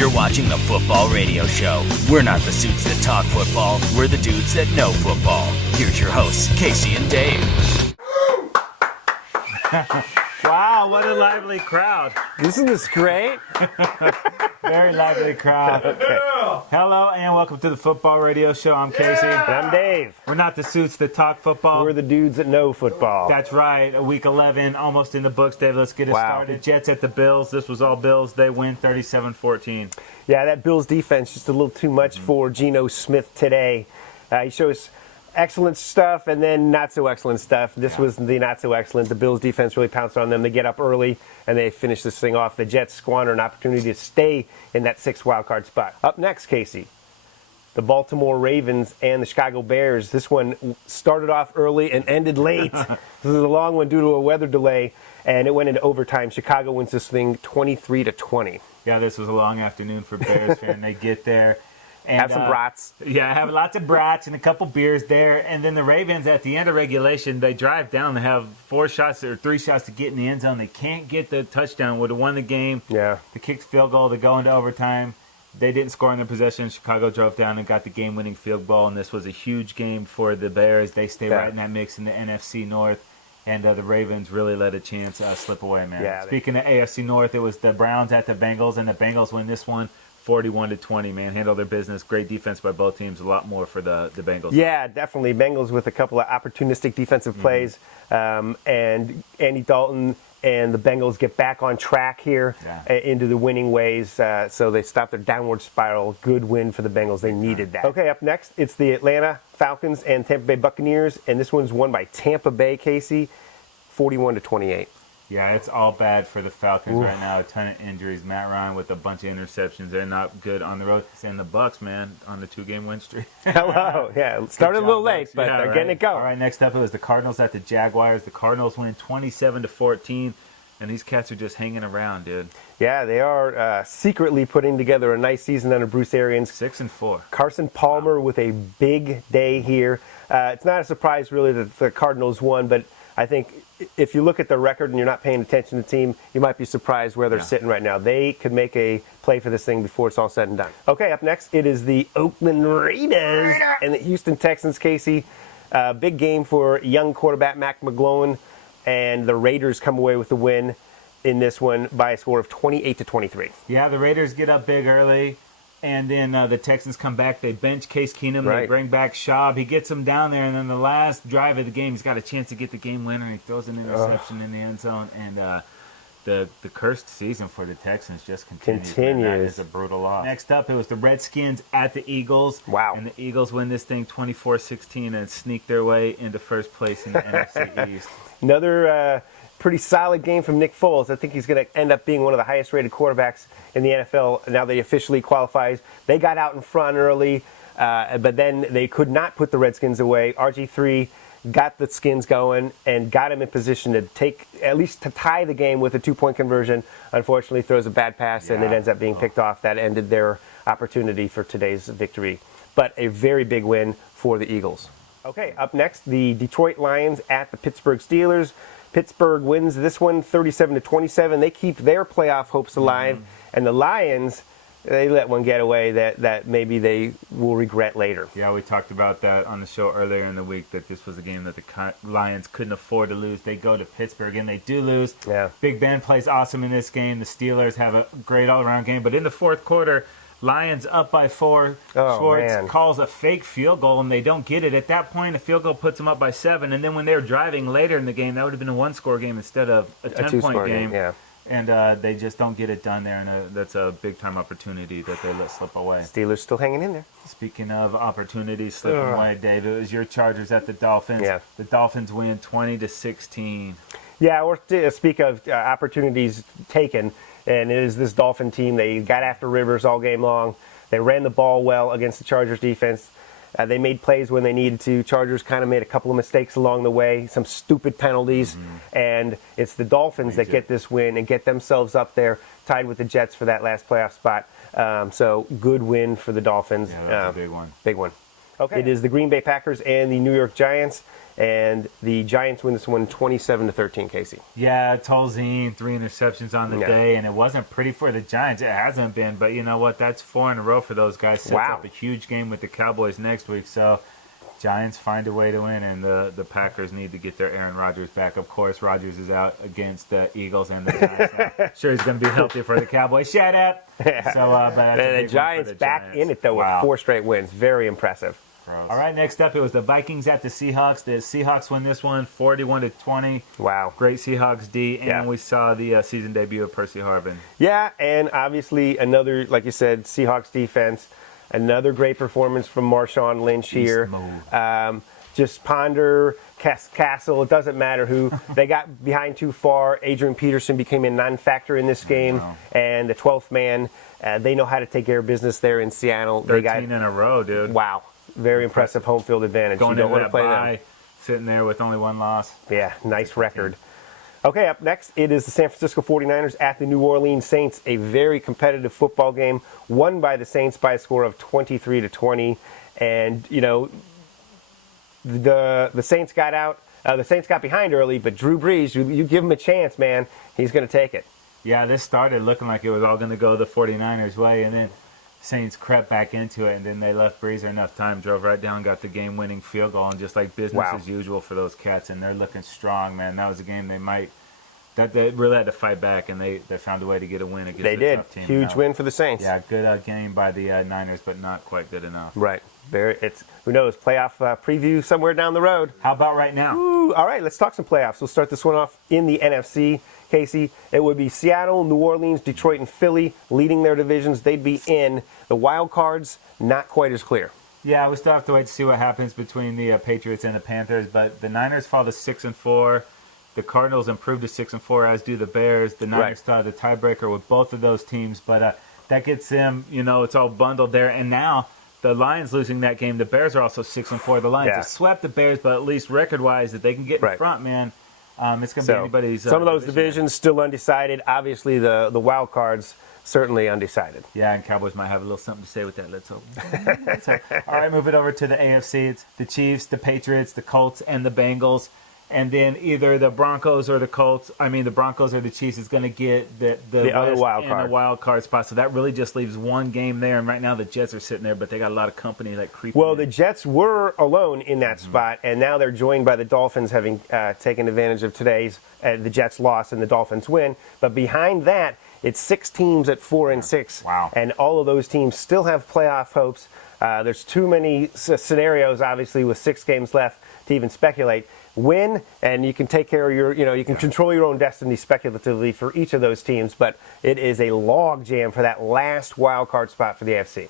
You're watching the Football Radio Show. We're not the suits that talk football. We're the dudes that know football. Here's your hosts, Casey and Dave. Wow, what a lively crowd. Isn't this great? Very lively crowd. Okay. Hello and welcome to the Football Radio Show. I'm Casey. And I'm Dave. We're not the suits that talk football. We're the dudes that know football. That's right. Week 11, almost in the books, Dave. Let's get it started. Jets at the Bills. This was all Bills. They win 37-14. Yeah, that Bills defense just a little too much for Geno Smith today. He shows excellent stuff and then not so excellent stuff. This was the not so excellent. The Bills defense really pounced on them. They get up early and they finish this thing off. The Jets squander an opportunity to stay in that 6th wild card spot. Up next, Casey, the Baltimore Ravens and the Chicago Bears. This one started off early and ended late. This is a long one due to a weather delay, and it went into overtime. Chicago wins this thing 23-20. Yeah, this was a long afternoon for Bears fans. They get there. And, have some brats. Yeah, have lots of brats and a couple beers there. And then the Ravens, at the end of regulation, they drive down. They have 3 shots to get in the end zone. They can't get the touchdown. Would have won the game. Yeah. They kicked field goal. They go into overtime. They didn't score in their possession. Chicago drove down and got the game-winning field goal. And this was a huge game for the Bears. They stay right in that mix in the NFC North. And the Ravens really let a chance slip away, man. Yeah, Speaking of AFC North, it was the Browns at the Bengals. And the Bengals win this one 41-20, man. Handle their business. Great defense by both teams. A lot more for the Bengals. Yeah, definitely. Bengals with a couple of opportunistic defensive plays. And Andy Dalton and the Bengals get back on track here into the winning ways. So they stop their downward spiral. Good win for the Bengals. They needed that. Okay, up next, it's the Atlanta Falcons and Tampa Bay Buccaneers. And this one's won by Tampa Bay, Casey, 41-28. Yeah, it's all bad for the Falcons right now. A ton of injuries. Matt Ryan with a bunch of interceptions. They're not good on the road. And the Bucs, man, on the 2-game win streak. Hello. Yeah, started a little late, but they're getting it going. All right, next up it was the Cardinals at the Jaguars. The Cardinals win 27-14, and these cats are just hanging around, dude. Yeah, they are secretly putting together a nice season under Bruce Arians. 6-4. Carson Palmer with a big day here. It's not a surprise, really, that the Cardinals won, but I think if you look at the record and you're not paying attention to the team, you might be surprised where they're sitting right now. They could make a play for this thing before it's all said and done. Okay, up next, it is the Oakland Raiders and the Houston Texans, Casey. Big game for young quarterback Mac McGloin, and the Raiders come away with the win in this one by a score of 28-23. Yeah, the Raiders get up big early. And then the Texans come back. They bench Case Keenum. They bring back Schaub. He gets him down there. And then the last drive of the game, he's got a chance to get the game winner. And he throws an interception in the end zone. And the cursed season for the Texans just continues. That is a brutal loss. Next up, it was the Redskins at the Eagles. Wow. And the Eagles win this thing 24-16 and sneak their way into first place in the NFC East. Another pretty solid game from Nick Foles. I think he's going to end up being one of the highest-rated quarterbacks in the NFL now that he officially qualifies. They got out in front early, but then they could not put the Redskins away. RG3 got the Skins going and got him in position to at least to tie the game with a 2-point conversion. Unfortunately, throws a bad pass, and it ends up being picked off. That ended their opportunity for today's victory. But a very big win for the Eagles. Okay, up next, the Detroit Lions at the Pittsburgh Steelers. Pittsburgh wins this one 37-27. They keep their playoff hopes alive. And the Lions, they let one get away that maybe they will regret later. Yeah, we talked about that on the show earlier in the week, that this was a game that the Lions couldn't afford to lose. They go to Pittsburgh, and they do lose. Yeah. Big Ben plays awesome in this game. The Steelers have a great all-around game. But in the fourth quarter, Lions up by 4. Schwartz calls a fake field goal, and they don't get it. At that point, a field goal puts them up by 7. And then when they were driving later in the game, that would have been a 1-score game instead of a 10-point game. Yeah. And they just don't get it done there, and that's a big-time opportunity that they let slip away. Steelers still hanging in there. Speaking of opportunities slipping away, Dave, it was your Chargers at the Dolphins. Yeah. The Dolphins win 20-16. Yeah, or speak of opportunities taken, and it is this Dolphin team. They got after Rivers all game long. They ran the ball well against the Chargers defense. They made plays when they needed to. Chargers kind of made a couple of mistakes along the way, some stupid penalties, and it's the Dolphins that get this win and get themselves up there, tied with the Jets for that last playoff spot. So good win for the Dolphins. Yeah, that's a big one. Big one. Okay. It is the Green Bay Packers and the New York Giants, and the Giants win this one 27-13, Casey. Yeah, Tolzien, 3 interceptions on the day, and it wasn't pretty for the Giants. It hasn't been, but you know what? That's 4 in a row for those guys. Sets up a huge game with the Cowboys next week, so Giants find a way to win, and the Packers need to get their Aaron Rodgers back. Of course, Rodgers is out against the Eagles and the Giants now. Sure, he's going to be healthy for the Cowboys. Shut up! So, but the Giants back in it, though, with 4 straight wins. Very impressive. All right, next up, it was the Vikings at the Seahawks. The Seahawks win this one 41-20. Wow. Great Seahawks D, and we saw the season debut of Percy Harvin. Yeah, and obviously another, like you said, Seahawks defense. Another great performance from Marshawn Lynch here. Just Ponder, Castle, it doesn't matter who. They got behind too far. Adrian Peterson became a non-factor in this game, and the 12th man. They know how to take care of business there in Seattle. 13 in a row, dude. Wow. Very impressive home field advantage. Going you don't into want to play them. Sitting there with only 1 loss. Yeah, nice record. Okay, up next, it is the San Francisco 49ers at the New Orleans Saints. A very competitive football game, won by the Saints by a score of 23-20. And, you know, the Saints got out. The Saints got behind early, but Drew Brees, you give him a chance, man. He's going to take it. Yeah, this started looking like it was all going to go the 49ers' way, and then Saints crept back into it, and then they left Breezer enough time, drove right down, got the game-winning field goal, and just like business as usual for those Cats, and they're looking strong, man. That was a game they really had to fight back, and they found a way to get a win against a tough team. Huge win for the Saints. Yeah, good game by the Niners, but not quite good enough. Right. Who knows, playoff preview somewhere down the road. How about right now? Ooh, all right, let's talk some playoffs. We'll start this one off in the NFC. Casey, it would be Seattle, New Orleans, Detroit, and Philly leading their divisions. They'd be in. The wild cards, not quite as clear. Yeah, we still have to wait to see what happens between the Patriots and the Panthers, but the Niners fall to 6-4. The Cardinals improved to 6-4, as do the Bears. The Niners still have the tiebreaker with both of those teams, but that gets them, it's all bundled there. And now the Lions losing that game, the Bears are also 6-4. The Lions have swept the Bears, but at least record-wise, that they can get in front, man. It's going to be anybody's. Some of those divisions still undecided. Obviously, the wild cards certainly undecided. Yeah, and Cowboys might have a little something to say with that. Let's hope. All right, move it over to the AFC. It's the Chiefs, the Patriots, the Colts, and the Bengals. And then either the Broncos or the Colts, the Broncos or the Chiefs is going to get the other wild card. And the wild card spot. So that really just leaves one game there. And right now the Jets are sitting there, but they got a lot of company like creeping. Well, the Jets were alone in that spot, and now they're joined by the Dolphins, having taken advantage of today's the Jets' loss and the Dolphins' win. But behind that, it's 6 teams at 4-6. Wow. And all of those teams still have playoff hopes. There's too many scenarios, obviously, with 6 games left to even speculate. Win, and you can take care of you can control your own destiny speculatively for each of those teams, but it is a log jam for that last wild card spot for the AFC.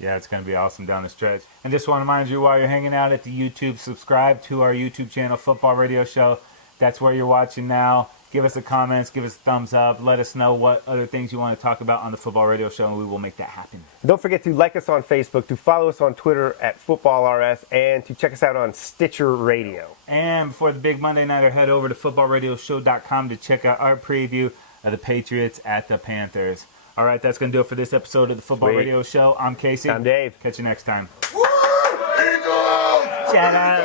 Yeah, it's going to be awesome down the stretch. And just want to remind you, while you're hanging out at the YouTube, subscribe to our YouTube channel, Football Radio Show. That's where you're watching now. Give us a comments, give us a thumbs up. Let us know what other things you want to talk about on the Football Radio Show, and we will make that happen. Don't forget to like us on Facebook, to follow us on Twitter at FootballRS, and to check us out on Stitcher Radio. And before the big Monday nighter, head over to footballradioshow.com to check out our preview of the Patriots at the Panthers. All right, that's going to do it for this episode of the Football Radio Show. I'm Casey. I'm Dave. Catch you next time. Woo! Eagles! Shut up.